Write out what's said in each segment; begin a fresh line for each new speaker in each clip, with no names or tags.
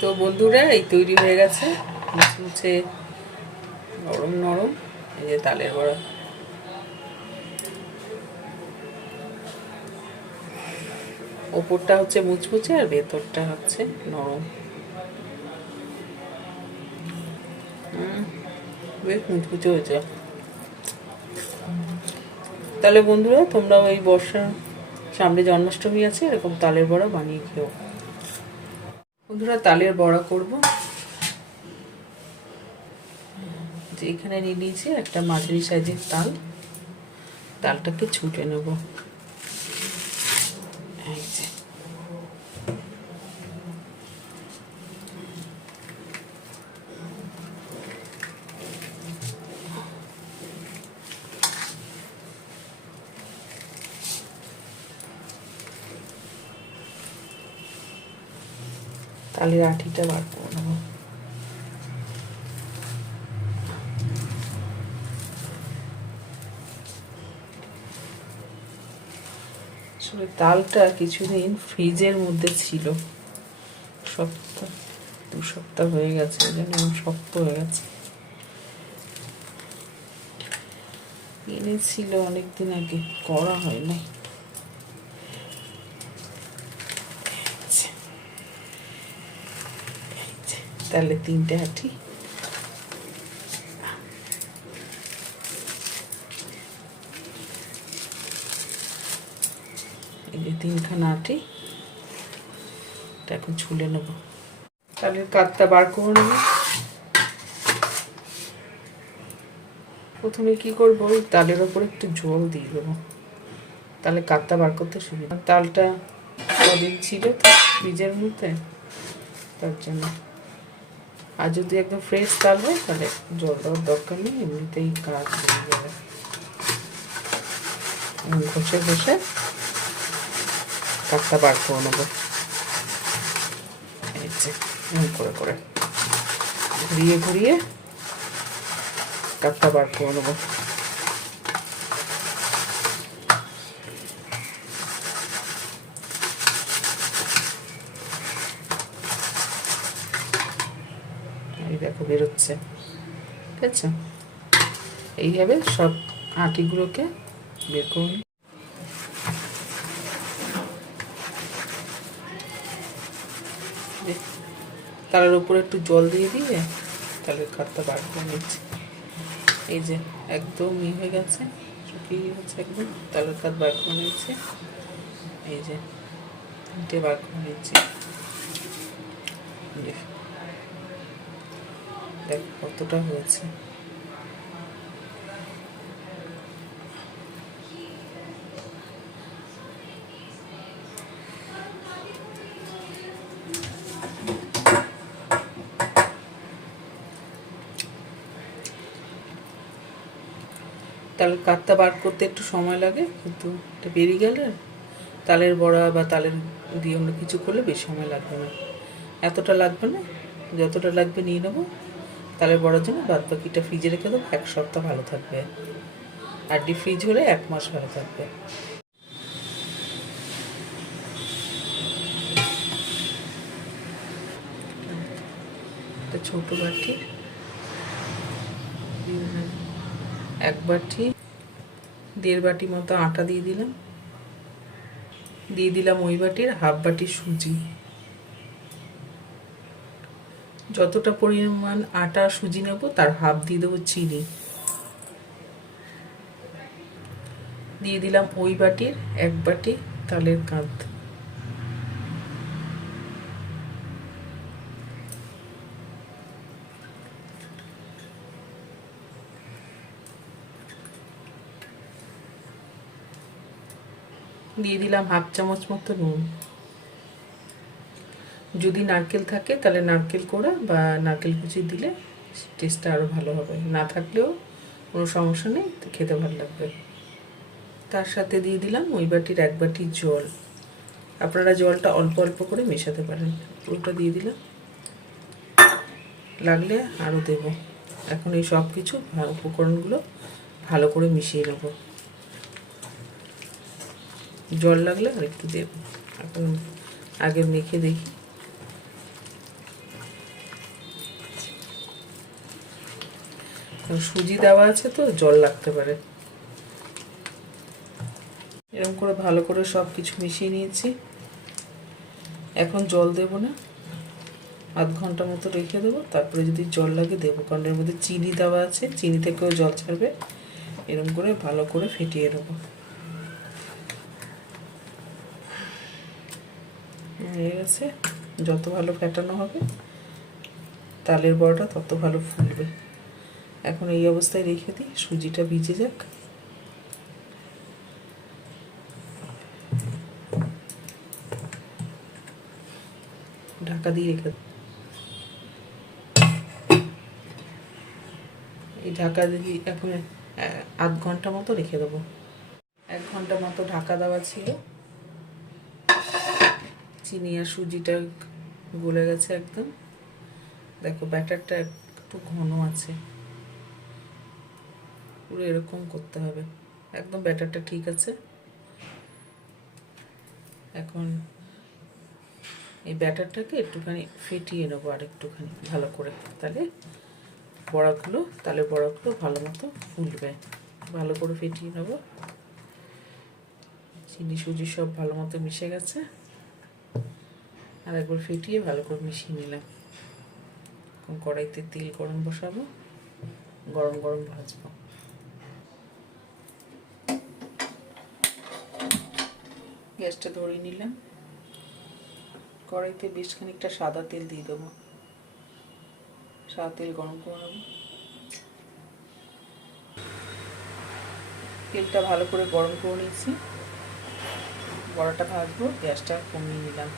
তো বন্ধুরা, এই তৈরি হয়ে গেছে। মুচমুচে নরম নরম, এই যে তালের বড়া। ওপরটা হচ্ছে মুচমুচে আর ভেতরটা হচ্ছে নরম। বেশ মুচমুচে হয়েছে। তাহলে বন্ধুরা তোমরা ওই বর্ষা সামনে জন্মাষ্টমী আছে, এরকম তালের বড়া বানিয়ে খেও। বন্ধুরা, তালের বড়া করব। যে এখানে নিয়ে নিয়েছি একটা মাঝারি সাইজের তাল। তালটাকে ছুটে নেব। এই তালের আঠিটা বার করে নেব। আসলে তালটা কিছুদিন ফ্রিজের মধ্যে ছিল। সপ্তাহ দু সপ্তাহ হয়ে গেছে ওই শক্ত হয়ে গেছে। এনেছিল অনেকদিন আগে, করা হয় নাই। তাহলে তিনটে এই তিনখানা আটি। এখন ছুলে নেব। তাহলে কাতটা বার করে নেব। প্রথমে কি করব? ওই তালের ওপরে একটু জল দিয়ে দেবো। তাহলে কাতটা বার করতে সুবিধা তালটা কদিন ছিল তো ফ্রিজের মধ্যে। তার জন্য। আর যদি একদম ফ্রেশ তাল হয়, তাহলে জল দেওয়ার দরকার নেই, এমনিতেই কাজ হয়ে যাবে। ঘষে ঘষে কাকটা বার করে নেব। করে করে। ঘুরিয়ে ঘুরিয়ে কাকটা বার করে নেব এই দেখো বেরোচ্ছে। ঠিক আছে? এইভাবে সব আটিগুলোকে বের করে নিই। তালের উপরে একটু জল দিয়ে দিয়ে তালের খাতটা বার করে নিচ্ছি। এই যে একদম ই হয়ে গেছে, শুকিয়ে গেছে একদম তালের খাত বার করে নিচ্ছি। এই যে তিনটে বার করে নিচ্ছি। দেখ কতটা হয়েছে? কাতটা বার করতে একটু সময় লাগে, কিন্তু এটা বেরিয়ে গেলে তালের বড়া বা তালের দিয়ে অন্য কিছু করলে বেশি সময় লাগবে না। এতটা লাগবে না, যতটা লাগবে নিয়ে নেব। তালের বড়ার জন্য বাদ বাকিটা ফ্রিজে রেখে দেবো, এক সপ্তাহ ভালো থাকবে। আর ডিপ ফ্রিজ হলে এক মাস ভালো থাকবে। ছোট বাটি। এক বাটি, দেড় বাটি মতো আটা দিয়ে দিলাম। দিয়ে দিলাম ওই বাটির হাফ বাটি সুজি। যতটা পরিমাণ আটা সুজি নেব, তার হাফ দিয়ে দেবো চিনি। দিয়ে দিলাম ওই বাটির এক বাটি তালের কাঁধ। দিয়ে দিলাম হাফ চামচ মতো নুন। যদি নারকেল থাকে, তাহলে নারকেল কোড়া বা নারকেল কুচি দিলে টেস্টটা আরও ভালো হবে। না থাকলেও কোনো সমস্যা নেই, খেতে ভালো লাগবে। তার সাথে দিয়ে দিলাম ওই বাটির এক বাটি জল। আপনারা জলটা অল্প অল্প করে মেশাতে পারেন। পুরোটা দিয়ে দিলাম। লাগলে আরও দেব। এখন এই সব কিছু উপকরণগুলো ভালো করে মিশিয়ে নেব। জল লাগলে আর একটু দেব। এখন আগে মেখে দেখি। সুজি দেওয়া আছে তো, জল লাগতে পারে। এরকম করে ভালো করে সব কিছু মিশিয়ে নিয়েছি। এখন জল দেব না। আধ ঘণ্টা মতো রেখে দেবো। তারপরে যদি জল লাগে দেবো, কারণ এর মধ্যে চিনি দেওয়া আছে। চিনি থেকেও জল ছাড়বে। এরকম করে ভালো করে ফেটিয়ে নেব। হয়ে গেছে। যত ভালো ফেটানো হবে, তালের বড়াটা তত ভালো ফুলবে। এখন এই অবস্থায় রেখে দিই, সুজিটা ভিজে যাক। ঢাকা দিয়ে রেখে। এই ঢাকা দিয়ে এখন আধ ঘণ্টা মতো রেখে দেবো। এক ঘণ্টা মতো ঢাকা দেওয়া ছিল। চিনি আর সুজিটা গলে গেছে একদম। দেখো ব্যাটারটা একটু ঘন আছে। পুরো এরকম করতে হবে। একদম ব্যাটারটা ঠিক আছে। এখন এই ব্যাটারটাকে একটুখানি ফেটিয়ে নেব আর একটুখানি ভালো করে। তাহলে বড়াগুলো তাহলে বড়াগুলো ভালো মতো ফুলবে। ভালো করে ফেটিয়ে নেব। চিনি সুজি সব ভালো মতো মিশে গেছে। আর একবার ফেটিয়ে ভালো করে মিশিয়ে নিলাম। এখন কড়াইতে তেল গরম বসাবো, গরম গরম ভাজবো। গ্যাসটা ধরিয়ে নিলাম। কড়াইতে বেশ খানিকটা সাদা তেল দিয়ে দেবো। সাদা তেল গরম করে নেব। তেলটা ভালো করে গরম করে নিয়েছি। বড়াটা ভাজবো, গ্যাসটা কমিয়ে নিলাম।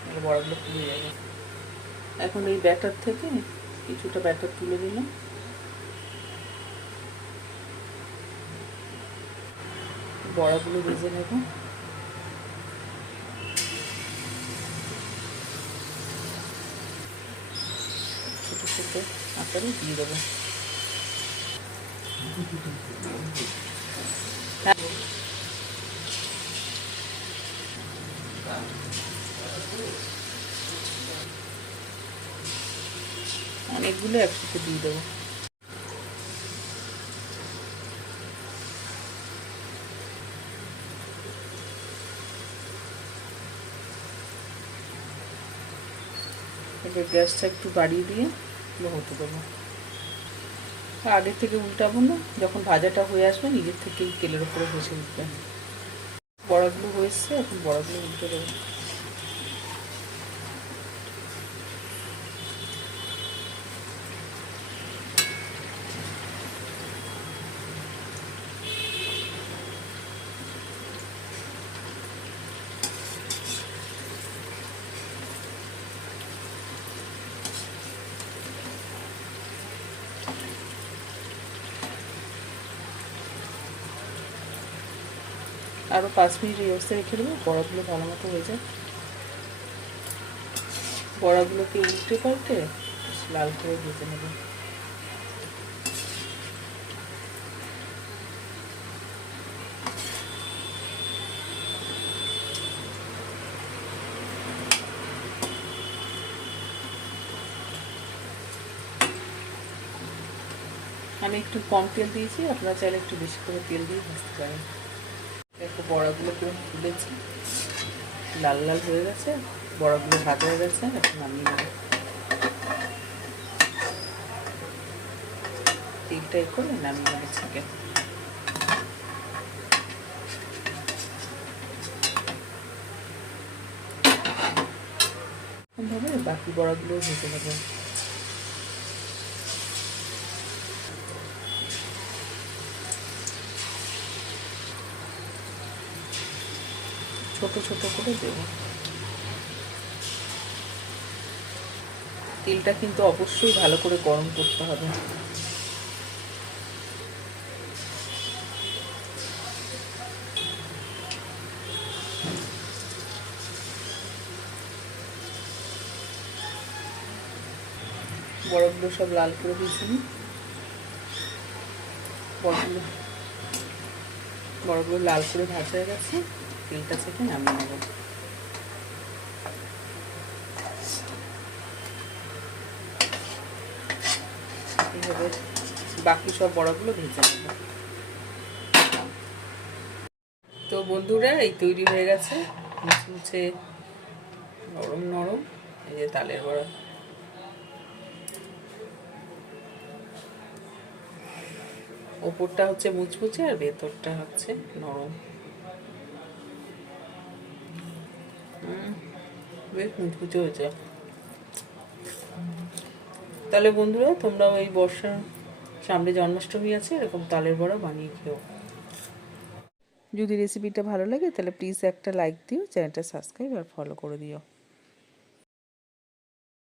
তাহলে বড়াগুলো পুড়ে যাবে। এখন এই ব্যাটার থেকে কিছুটা ব্যাটার তুলে দিলাম বড়াগুলো ভেজে নেব। ছোট ছোট আকারে দিয়ে দেবো অনেকগুলো একসাথে দিয়ে দেবো এবার গ্যাসটা একটু বাড়িয়ে দিয়ে এগুলো হতে দেবো। আগের থেকে উল্টাবো না, যখন ভাজাটা হয়ে আসবে নিজের থেকেই তেলের উপরে ভেসে উঠবে বড়াগুলো হয়েছে, এখন বড়াগুলো উল্টে দেবো। আরও পাঁচ মিনিট এই অবস্থায় রেখে দেবো, বড়াগুলো ভালো মতো হয়ে যায় বড়াগুলোকে উল্টে পাল্টে লাল করে ভেজে নেব। আমি একটু কম তেল দিয়েছি, আপনারা চাইলে একটু বেশি করে তেল দিয়ে ভাজতে পারেন। দেখো বড়াগুলো পুরো ফুলেছে লাল লাল হয়ে গেছে, বড়াগুলো ভাজা হয়ে গেছে, এখন নেব তেলটা এ করে নামিয়ে নেব চিকেন বাকি বড়াগুলো ভেজে নেব। ছোট ছোট করে দেব। তেলটা কিন্তু অবশ্যই ভালো করে গরম করতে হবে। বড়গুলো সব লাল করে দিয়েছি বড়গুলো বড়গুলো লাল করে ভাজা হয়ে গেছে। তেলটা থেকে নামিয়ে নেব এইভাবে বাকি সব বড়াগুলো ভেজে নেব তো বন্ধুরা, এই তৈরি হয়ে গেছে। মুচমুচে নরম নরম, এই যে তালের বড়া। ওপরটা হচ্ছে মুচমুচে আর ভেতরটা হচ্ছে নরম। বেশ তাহলে বন্ধুরা তোমরা ওই বর্ষার সামনে জন্মাষ্টমী আছে, এরকম তালের বড়া বানিয়ে খেও। যদি রেসিপিটা ভালো লাগে, তাহলে প্লিজ একটা লাইক দিও চ্যানেলটা সাবস্ক্রাইব আর ফলো করে দিও।